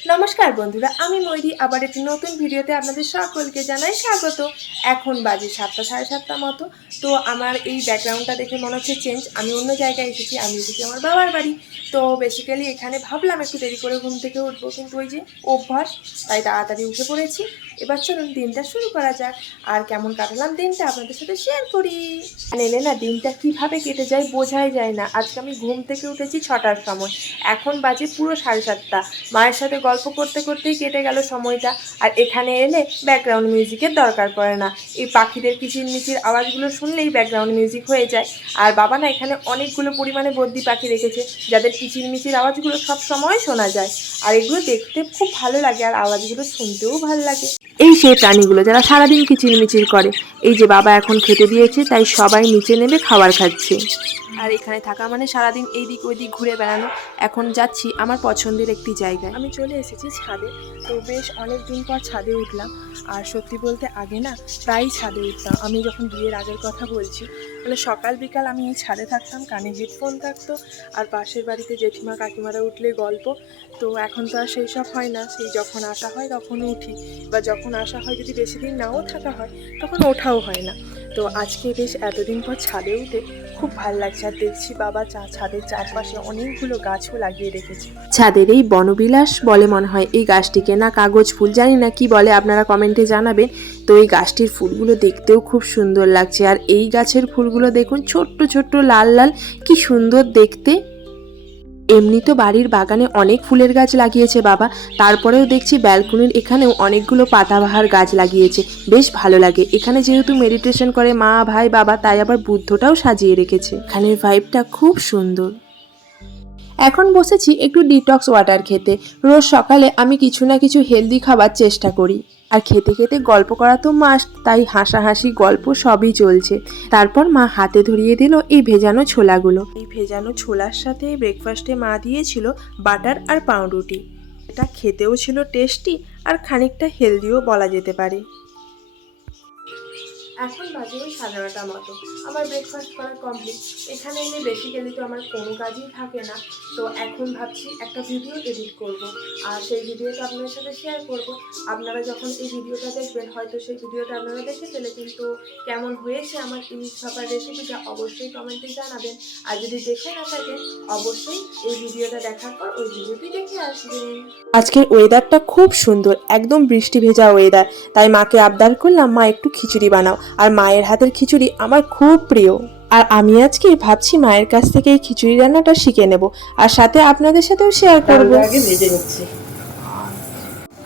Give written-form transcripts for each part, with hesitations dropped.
নমস্কার বন্ধুরা, আমি ময়ূরী আবার একটি নতুন ভিডিওতে আপনাদের সকলকে জানাই স্বাগত। এখন বাজে 7টা সাড়ে 7টা মতো। তো আমার এই ব্যাকগ্রাউন্ডটা দেখে মনে হচ্ছে চেঞ্জ, আমি অন্য জায়গায় এসেছি। আমি এসেছি আমার বাবার বাড়ি। তো বেসিক্যালি এখানে ভাবলাম একটু দেরি করে ঘুম থেকে উঠবো, কিন্তু ওই যে অভ্যাস, তাই তাড়াতাড়ি উঠে পড়েছি। এবার চলুন দিনটা শুরু করা যাক। আর কেমন কাটালাম দিনটা আপনাদের সাথে শেয়ার করি। এলে না দিনটা কিভাবে কেটে যায় বোঝাই যায় না। আজকে আমি ঘুম থেকে উঠেছি 6টার সময়, এখন বাজে পুরো 7:30। মায়ের সাথে গল্প করতে করতেই কেটে গেল সময়টা। আর এখানে এলে ব্যাকগ্রাউন্ড মিউজিকের দরকার পড়ে না, এই পাখিদের কিচিরমিচির আওয়াজগুলো শুনলেই ব্যাকগ্রাউন্ড মিউজিক হয়ে যায়। আর বাবা না এখানে অনেকগুলো পরিমাণে বদ্যি পাখি রেখেছে, যাদের কিচিরমিচির আওয়াজগুলো সব সময় শোনা যায়। আর এগুলো দেখতে খুব ভালো লাগে, আর আওয়াজগুলো শুনতেও ভালো লাগে। এই সেই প্রাণীগুলো যারা সারাদিন কিচিরমিচির করে। এই যে বাবা এখন খেতে দিয়েছে, তাই সবাই নিচে নেমে খাবার খাচ্ছে। আর এখানে থাকা মানে সারাদিন এই দিক ওই দিক ঘুরে বেড়ানো। এখন যাচ্ছি আমার পছন্দের একটি জায়গায়। আমি চলে এসেছি ছাদে। তো বেশ অনেক দিন পর ছাদে উঠলাম। আর সত্যি বলতে আগে না প্রায়ই ছাদে উঠতাম। আমি যখন বিয়ের আগের কথা বলছি, মানে সকাল বিকাল আমি এই ছাদে থাকতাম, কানে হেডফোন থাকতো, আর পাশের বাড়িতে জেঠিমা কাকিমারা উঠলে গল্প। তো এখন তো আর সেই সব হয় না, সেই যখন আসা হয় তখনও উঠি, বা যখন আসা হয় যদি বেশি দিন নাও থাকা হয় তখন ওঠাও হয় না। তো আজকে বেশ এতদিন পর ছাদে উঠে খুব ভালো লাগছে। আর দেখছি বাবা ছাদের চারপাশে অনেকগুলো গাছও লাগিয়ে রেখেছে। ছাদের এই বনবিলাস বলে মনে হয় এই গাছটিকে, না কাগজ ফুল জানি না কি বলে, আপনারা কমেন্টে জানাবেন। তো এই গাছটির ফুলগুলো দেখতেও খুব সুন্দর লাগছে। আর এই গাছের ফুলগুলো দেখুন ছোট্ট ছোট্ট লাল লাল, কি সুন্দর দেখতে। এমনি তো বাড়ির বাগানে অনেক ফুলের গাছ লাগিয়েছে বাবা, তারপরেও দেখছি ব্যালকনির এখানেও অনেকগুলো পাতাবাহার গাছ লাগিয়েছে। বেশ ভালো লাগে। এখানে যেহেতু মেডিটেশন করে মা ভাই বাবা, তাই আবার বুদ্ধটাও সাজিয়ে রেখেছে। এখানের ভাইবটা খুব সুন্দর। এখন বসেছি একটু ডিটক্স ওয়াটার খেতে। রোজ সকালে আমি কিছু না কিছু হেলদি খাবার চেষ্টা করি। আর খেতে খেতে গল্প করা তো মাস্ট, তাই হাসাহাসি গল্প সবই চলছে। তারপর মা হাতে ধরিয়ে দিল এই ভেজানো ছোলাগুলো। এই ভেজানো ছোলার সাথে ব্রেকফাস্টে মা দিয়েছিল বাটার আর পাউরুটি। এটা খেতেও ছিল টেস্টি, আর খানিকটা হেলদিও বলা যেতে পারে। এখন বাজে ওই 9:30 মতো। আমার ব্রেকফাস্ট করা কমপ্লিট। এখানে এলে বেসিক্যালি তো আমার কোনো কাজই থাকে না। তো এখন ভাবছি একটা ভিডিও এডিট করব, আর সেই ভিডিওটা আপনাদের সাথে শেয়ার করব। আপনারা যখন এই ভিডিওটা দেখবেন হয়তো সেই ভিডিওটা আপনারা দেখে ফেলে, কিন্তু কেমন হয়েছে আমার ইলিশ ভাপার রেসিপিটা অবশ্যই কমেন্টে জানাবেন। আর যদি দেখে না থাকেন অবশ্যই এই ভিডিওটা দেখার পর ওই ভিডিওটি দেখে আসবেন। আজকের ওয়েদারটা খুব সুন্দর, একদম বৃষ্টি ভেজা ওয়েদার। তাই মাকে আবদার করলাম মা একটু খিচুড়ি বানাও। আর মায়ের হাতের খিচুড়ি আমার খুব প্রিয়। আর আমি আজকে ভাবছি মায়ের কাছ থেকে এই খিচুড়ি রান্নাটা শিখে নেব, আর সাথে আপনাদের সাথেও শেয়ার করব। আগে ভেজে নিচ্ছি।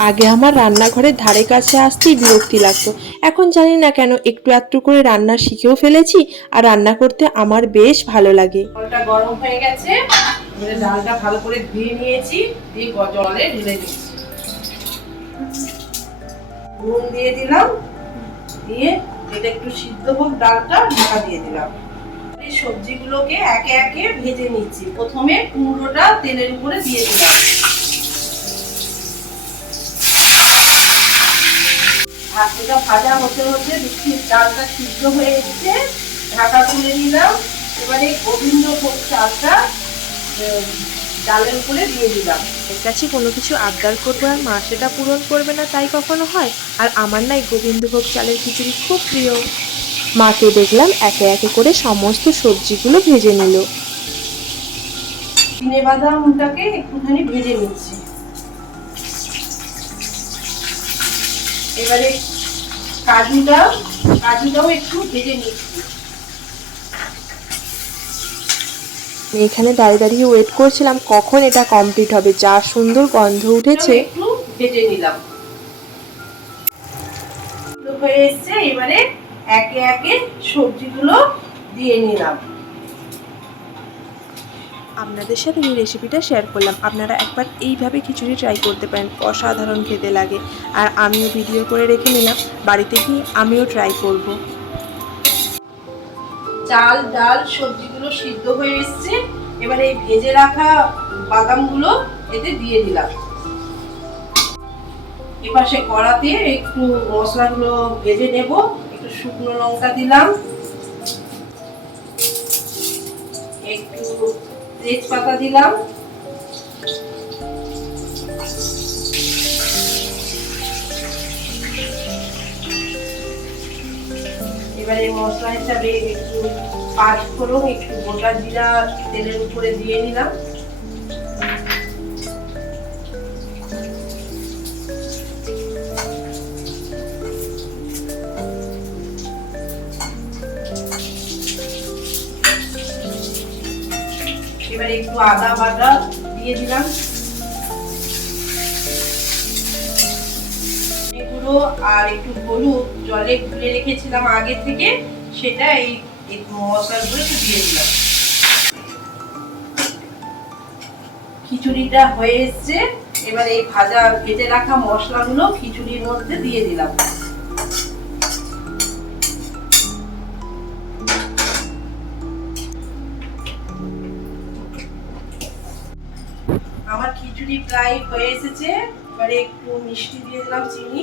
আগে আমার রান্নাঘরের ধারে কাছে আসতেই বিরক্তি লাগতো। এখন জানি না কেন একটু একটু করে রান্না শিখেও ফেলেছি, আর রান্না করতে আমার বেশ ভালো লাগে। জলটা গরম হয়ে গেছে, এবারে ডালটা ভালো করে ধুয়ে নিয়েছি, দিয়ে জলে ঢেলে দিচ্ছি। নুন দিয়ে দিলাম, দিয়ে এটা একটু সিদ্ধ হোক ডালটা, ঢাকা দিয়ে দিলাম। এই সবজিগুলোকে একে একে ভেজে নিচ্ছি। প্রথমে কুমড়োটা তেলের উপরে দিয়ে দিলাম। ভাতটা ভাজা হতে হতে দেখছি ডালটা সিদ্ধ হয়ে এসেছে, ঢাকা তুলে নিলাম। এবারে গোবিন্দভোগ চালটা ডালের উপরে দিয়ে দিলাম। এর কাছে কোনো কিছু আবদার করবো আর মা সেটা পূরণ করবে না, তাই কখনো হয়? আর আমার না এই গোবিন্দভোগ চালের খিচুড়ি খুব প্রিয়। মাকে দেখলাম একে একে করে সমস্ত সবজিগুলো ভেজে নিল। চিনে বাদামটাকে একটুখানি ভেজে নিচ্ছি। এবারে কাজুটাও একটু ভেজে নিচ্ছি। এখানে দাঁড়িয়ে দাঁড়িয়ে ওয়েট করছিলাম কখন এটা কমপ্লিট হবে। যা সুন্দর গন্ধ উঠেছে। একটু ভেজে নিলাম, হয়ে এসছে। এবারে একে একে সবজিগুলো দিয়ে নিলাম। আপনাদের সাথে এই রেসিপিটা শেয়ার করলাম। আপনারা একবার এইভাবে খিচুড়ি ট্রাই করতে পারেন, অসাধারণ খেতে লাগে। আর আমিও ভিডিও করে রেখে নিলাম, বাড়িতে গিয়ে আমিও ট্রাই করব। চাল ডাল সবজিগুলো সিদ্ধ হয়ে এসছে, এবারে এই ভেজে রাখা বাদামগুলো এতে দিয়ে দিলাম। এপাশে কড়াতে একটু মশলাগুলো ভেজে নেব। একটু শুকনো লঙ্কা দিলাম, একটু তেজপাতা দিলাম, এবারে মশলা হিসাবে একটু 5 ফোড়ন, একটু গোটা জিরা তেলের উপরে দিয়ে নিলাম। এবারে একটু আদা বাটা দিয়ে দিলাম, এগুলো আর একটু হলুদ জলে গুলে রেখেছিলাম আগে থেকে, সেটা এই মশলাগুলো একটু দিয়ে দিলাম। খিচুড়িটা হয়ে এসছে, এবার এই ভেজে রাখা মশলাগুলো খিচুড়ির মধ্যে দিয়ে দিলাম। আমার খিচুড়ি প্রায় হয়ে এসেছে, এবারে একটু মিষ্টি দিয়ে দিলাম, চিনি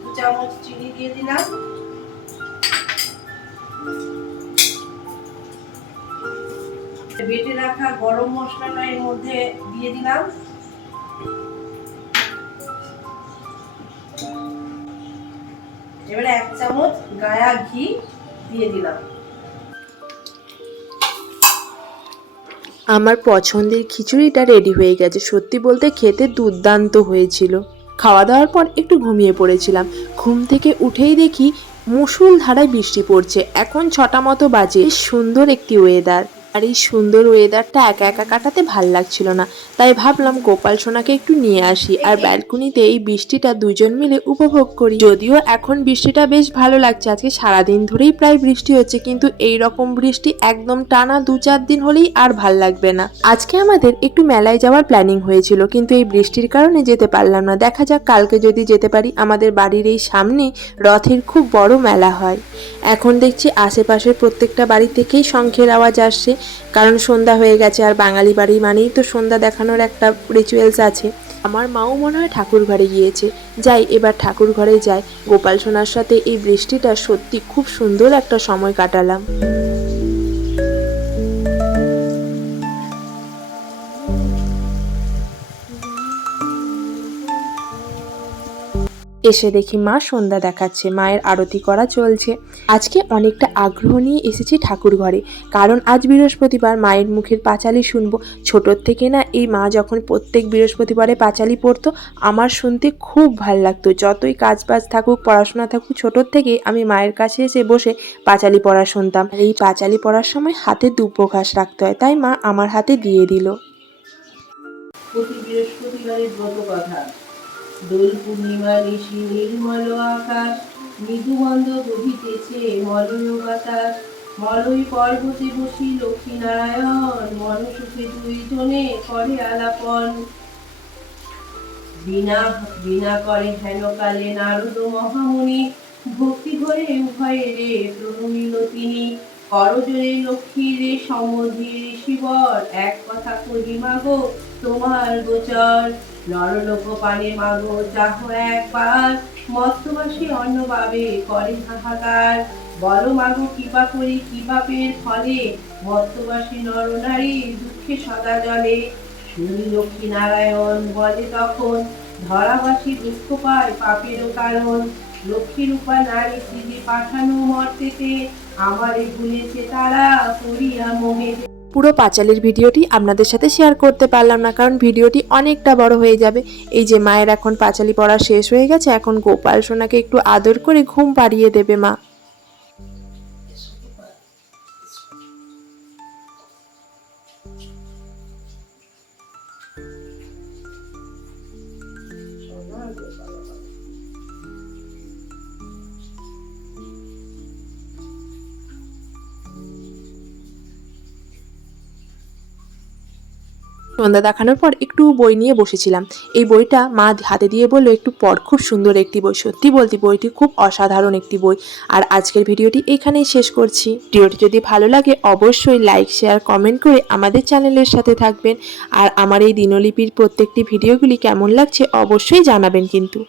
2 চামচ চিনি দিয়ে দিলাম। বেটে রাখা গরম মশলাটা এর মধ্যে দিয়ে দিলাম। এবারে 1 চামচ গায়া ঘি দিয়ে দিলাম। আমার পছন্দের খিচুড়িটা রেডি হয়ে গেছে। সত্যি বলতে খেতে দুর্দান্ত হয়েছিল। খাওয়া দাওয়ার পর একটু ঘুমিয়ে পড়েছিলাম। ঘুম থেকে উঠেই দেখি মুষলধারায় বৃষ্টি পড়ছে। এখন 6টা মতো বাজে। সুন্দর একটি ওয়েদার, আর এই সুন্দর ওয়েদারটা একা একা কাটাতে ভাল লাগছিল না, তাই ভাবলাম গোপাল সোনাকে একটু নিয়ে আসি আর ব্যালকনিতে এই বৃষ্টিটা দুজন মিলে উপভোগ করি। যদিও এখন বৃষ্টিটা বেশ ভালো লাগছে, আজকে সারাদিন ধরেই প্রায় বৃষ্টি হচ্ছে, কিন্তু এই রকম বৃষ্টি একদম টানা 2-4 দিন হলেই আর ভাল লাগবে না। আজকে আমাদের একটু মেলায় যাওয়ার প্ল্যানিং হয়েছিল, কিন্তু এই বৃষ্টির কারণে যেতে পারলাম না। দেখা যাক কালকে যদি যেতে পারি। আমাদের বাড়ির এই সামনে রথের খুব বড় মেলা হয়। এখন দেখছি আশেপাশের প্রত্যেকটা বাড়ি থেকেই শঙ্খের আওয়াজ আসছে, কারণ সন্ধ্যা হয়ে গেছে, আর বাঙালি বাড়ি মানেই তো সন্ধ্যা দেখানোর একটা রিচুয়ালস আছে। আমার মাও মনে হয় ঠাকুর ঘরে গিয়েছে। যাই, এবার ঠাকুর ঘরে যাই। গোপাল সোনার সাথে এই বৃষ্টিটা সত্যি খুব সুন্দর একটা সময় কাটালাম। এসে দেখি মা সন্ধ্যা দেখাচ্ছে, মায়ের আরতি করা চলছে। আজকে অনেকটা আগ্রহ নিয়ে এসেছি ঠাকুর ঘরে, কারণ আজ বৃহস্পতিবার, মায়ের মুখের পাঁচালি শুনবো। ছোটোর থেকে না এই মা যখন প্রত্যেক বৃহস্পতিবারে পাঁচালি পড়তো, আমার শুনতে খুব ভাল লাগতো। যতই কাজ বাজ থাকুক, পড়াশোনা থাকুক, ছোটোর থেকে আমি মায়ের কাছে এসে বসে পাঁচালি পড়া শুনতাম। আর এই পাঁচালি পড়ার সময় হাতে দুব্বো ঘাস রাখতে হয়, তাই মা আমার হাতে দিয়ে দিল। প্রতি বৃহস্পতিবারের ব্রত কথা। দোল পূর্ণিমা নিশি নির্মল আকাশ, মৃদুমন্দ বহিতেছে মলয় বাতাস। মলয় পর্বতে বসি লক্ষ্মী নারায়ণ, মনসুখে 2 জনে করে আলাপন। বিনা করে হেন কালে নারদ মহামুনি, ভক্তি ভরে উভয়ে রে প্রণমিল তিনি। করজোরে লক্ষ্মী রে সমধি ঋষিবর, এক কথা করি মাগো তোমার গোচর। নরলোক পানে মাগো যাহ একবার, মর্তবাসী অন্ন পাবে করে হাহাকার। বলো মাগো কিবা করি কি পাপের ফলে, মর্তবাসী নরনারী দুঃখে সদা জলে। শুনি লক্ষ্মী নারায়ণ বলে তখন, ধরাবাসী দুঃখ পায় পাপেরও কারণ। লক্ষ্মী রূপা নারী শ্রী পাঠানো মর্তেতে, আমারে ভুলেছে তারা করিয়া মোহে। পুরো পাঁচালির ভিডিওটি আপনাদের সাথে শেয়ার করতে পারলাম না, কারণ ভিডিওটি অনেকটা বড় হয়ে যাবে। এই যে মায়ের এখন পাঁচালি পড়া শেষ হয়ে গেছে, এখন গোপাল সোনাকে একটু আদর করে ঘুম পাড়িয়ে দেবে মা। সন্ধ্যা দেখানোর পর একটু বই নিয়ে বসেছিলাম। এই বইটা মা হাতে দিয়ে বললো একটু পড়, খুব সুন্দর একটি বই। সত্যি বলতে বইটি খুব অসাধারণ একটি বই। আর আজকের ভিডিওটি এখানেই শেষ করছি। ভিডিওটি যদি ভালো লাগে অবশ্যই লাইক, শেয়ার, কমেন্ট করে আমাদের চ্যানেলের সাথে থাকবেন। আর আমার এই দিনলিপির প্রত্যেকটি ভিডিওগুলি কেমন লাগছে অবশ্যই জানাবেন কিন্তু।